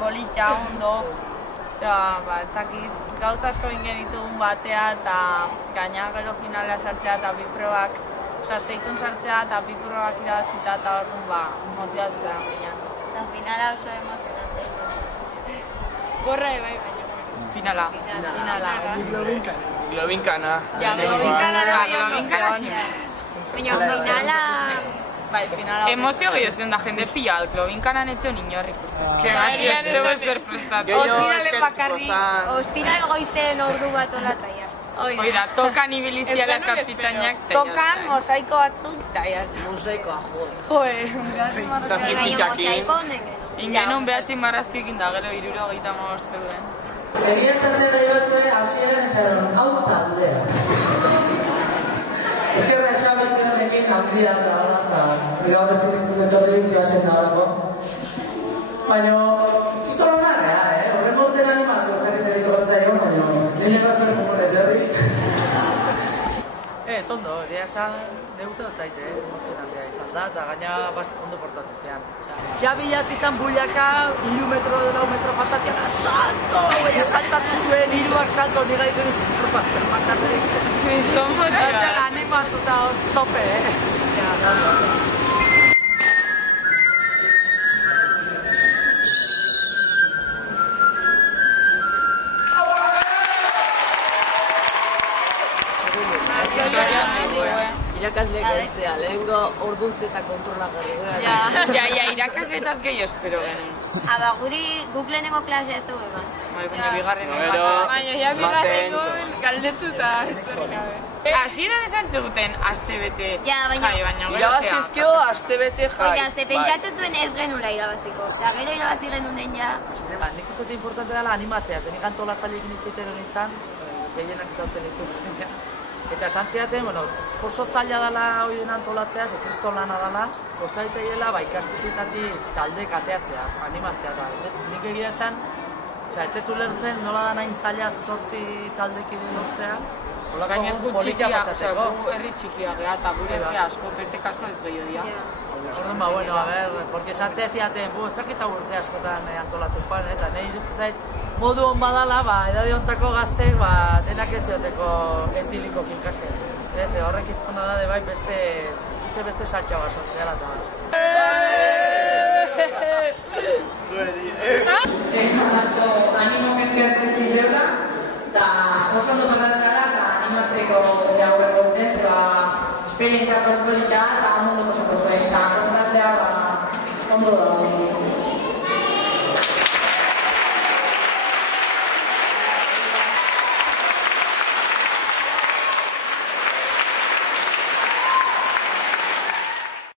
polita, ondo. Ez dakit, gauza asko ingenitugun batea eta gaina gero finala sartzea eta bi probak, seitun sartzea eta bi probak irabazita eta orduan motivazioa ginen. Eta finala oso emozionante. Gorra bai baina. Finala. Globinkana. Baina finala... Bai, finala. Emozio gehiago zen da jende pila, globinkanan etxeon inorrik uste. Hasian ez dut zer prestatu. Ostirale bakarrik, ostiral goizten ordu bat hola eta jazta. Oida, tokan ibiliziala kapitainak eta tokan mosaiko batzuk eta jazta. Mosaikoa, Joe. Zazpi fitxakin. Ingenun behatxin marrazkikin da gero 75 zeuden. Egia esaten nahi batzue, hasieran esaron, hau taldea. Ezkerra esabezten honekin handia eta gaur ez ditu metorrik klasen dago. Baina, izto lanarrea, horren gauten animatu, ez dakiz eritu bat zaio, baina nire bazuen humorez jarri. Ondo, egia esan, neguzeo zaite, emozionantea izan da, eta gaina ondo portatu zean. Xabi izan buliaka, 3 metro, 4 metro fantazia, eta salto! Eta saltatu zuen, 3 salto, nire ditu nintzen, propatzen, makarrik. Kriston motia. Eta animatu eta tope, Irakasleek aitzea, lehenko orduntze eta kontrola garri. Ja, irakasletaz gehiago espero genen. Guri guk lehenengo klasea ez dugu eman. Baina bigarren Baina ja bigarren galdetuta ez dut gabe. Hasieran esan zuten astebete jai, baina gero Irabazizkio astebete jai. Oiga, ze pentsatzen zuen ez genula irabaziko. Eta gero irabazi genunen ja. Nik ez dut importante dela animatzea, nik antolatzaileekin hitzaiten nintzen, gehienak izautzen ditu. Eta esan ziaten, oso zaila dela hori den antolatzea, ze kriston lana dela, kosta izaiela ikastetxeetatik talde kateatzea, animatzea da. Nik egia esan, ez dut ulertzen nola da nahin zaila 8 taldekide lortzea, gaina ez gu txikia, gu herri txikia geha, eta gure ez geha asko, beste kasko ez gehiago dira. Orduan, bueno, a ver, porque esan ziaten, ez dakita urte askotan antolatu joan, eta nahi irutzen zait, modu hon badala, edade hontako gazteek denak ez zioteko etiliko kinkasken. Horrek itzuna da, bai, beste saltxagoa sortzeala eta bas. Animok eskertzen zideula, eta oso ondo pasatzela, eta animatzeko jende hau egoten, eta esperientzia polita, eta ondo pasako zuen, eta pasatzea ondo da.